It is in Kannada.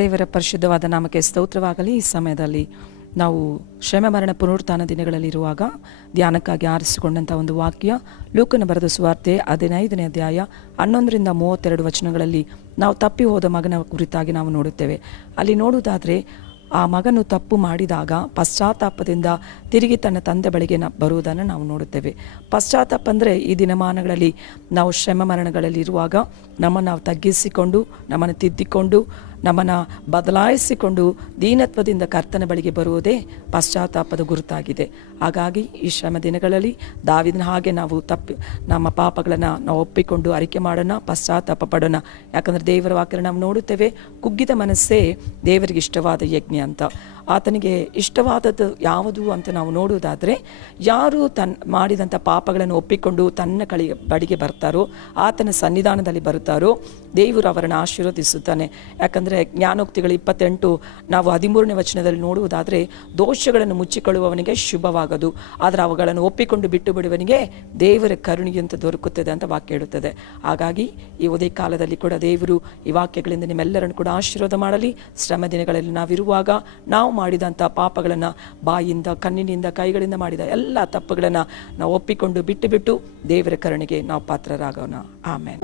ದೇವರ ಪರಿಶುದ್ಧವಾದ ನಾಮಕ್ಕೆ ಸ್ತೋತ್ರವಾಗಲಿ. ಈ ಸಮಯದಲ್ಲಿ ನಾವು ಶ್ರಮ ಮರಣ ಪುನರುತ್ಥಾನ ದಿನಗಳಲ್ಲಿರುವಾಗ ಧ್ಯಾನಕ್ಕಾಗಿ ಆರಿಸಿಕೊಂಡಂಥ ಒಂದು ವಾಕ್ಯ ಲೂಕನ ಬರೆದ ಸುವಾರ್ತೆ 15ನೇ ಅಧ್ಯಾಯ 11-32 ವಚನಗಳಲ್ಲಿ ನಾವು ತಪ್ಪಿ ಹೋದ ಮಗನ ಕುರಿತಾಗಿ ನಾವು ನೋಡುತ್ತೇವೆ. ಅಲ್ಲಿ ನೋಡುವುದಾದರೆ ಆ ಮಗನು ತಪ್ಪು ಮಾಡಿದಾಗ ಪಶ್ಚಾತ್ತಾಪದಿಂದ ತಿರುಗಿ ತನ್ನ ತಂದೆ ಬಳಿಗೆ ಬರುವುದನ್ನು ನಾವು ನೋಡುತ್ತೇವೆ. ಪಶ್ಚಾತ್ತಾಪ ಅಂದರೆ ಈ ದಿನಮಾನಗಳಲ್ಲಿ ನಾವು ಶ್ರಮ ಮರಣಗಳಲ್ಲಿ ಇರುವಾಗ ನಮ್ಮನ್ನು ನಾವು ತಗ್ಗಿಸಿಕೊಂಡು, ನಮ್ಮನ್ನು ತಿದ್ದಿಕೊಂಡು, ನಮ್ಮನ್ನು ಬದಲಾಯಿಸಿಕೊಂಡು ದೀನತ್ವದಿಂದ ಕರ್ತನ ಬಳಿಗೆ ಬರುವುದೇ ಪಶ್ಚಾತ್ತಾಪದ ಗುರುತಾಗಿದೆ. ಹಾಗಾಗಿ ಈ ಶ್ರಮ ದಿನಗಳಲ್ಲಿ ದಾವಿದನ ಹಾಗೆ ನಾವು ನಮ್ಮ ಪಾಪಗಳನ್ನು ನಾವು ಒಪ್ಪಿಕೊಂಡು ಅರಿಕೆ ಮಾಡೋಣ, ಪಶ್ಚಾತ್ತಾಪ ಪಡೋಣ. ಯಾಕಂದರೆ ದೇವರ ವಾಕ್ಯ ನಾವು ನೋಡುತ್ತೇವೆ, ಕುಗ್ಗಿದ ಮನಸ್ಸೇ ದೇವರಿಗೆ ಇಷ್ಟವಾದ ಯಜ್ಞ ಅಂತ. ಆತನಿಗೆ ಇಷ್ಟವಾದದ್ದು ಯಾವುದು ಅಂತ ನಾವು ನೋಡುವುದಾದರೆ, ಯಾರು ಮಾಡಿದಂಥ ಪಾಪಗಳನ್ನು ಒಪ್ಪಿಕೊಂಡು ತನ್ನ ಬಳಿಗೆ ಬರ್ತಾರೋ, ಆತನ ಸನ್ನಿಧಾನದಲ್ಲಿ ಬರುತ್ತಾರೋ, ದೇವರು ಅವರನ್ನು ಆಶೀರ್ವದಿಸುತ್ತಾನೆ. ಯಾಕಂದರೆ ಜ್ಞಾನೋಕ್ತಿಗಳು 28 ನಾವು 13ನೇ ವಚನದಲ್ಲಿ ನೋಡುವುದಾದರೆ, ದೋಷಗಳನ್ನು ಮುಚ್ಚಿಕೊಳ್ಳುವವನಿಗೆ ಶುಭವಾಗದು, ಆದರೆ ಅವುಗಳನ್ನು ಒಪ್ಪಿಕೊಂಡು ಬಿಟ್ಟು ಬಿಡುವವನಿಗೆ ದೇವರ ಕರುಣೆಯಂತ ದೊರಕುತ್ತದೆ ಅಂತ ವಾಕ್ಯ ಹೇಳುತ್ತದೆ. ಹಾಗಾಗಿ ಈ ಉದಯ ಕಾಲದಲ್ಲಿ ಕೂಡ ದೇವರು ಈ ವಾಕ್ಯಗಳಿಂದ ನಿಮ್ಮೆಲ್ಲರನ್ನು ಕೂಡ ಆಶೀರ್ವಾದ ಮಾಡಲಿ. ಶ್ರಮ ದಿನಗಳಲ್ಲಿ ನಾವಿರುವಾಗ ನಾವು ಮಾಡಿದಂಥ ಪಾಪಗಳನ್ನು, ಬಾಯಿಂದ, ಕಣ್ಣಿನಿಂದ, ಕೈಗಳಿಂದ ಮಾಡಿದ ಎಲ್ಲ ತಪ್ಪುಗಳನ್ನು ನಾವು ಒಪ್ಪಿಕೊಂಡು ಬಿಟ್ಟು ದೇವರ ಕರುಣೆಗೆ ನಾವು ಪಾತ್ರರಾಗೋಣ. ಆಮೇಲೆ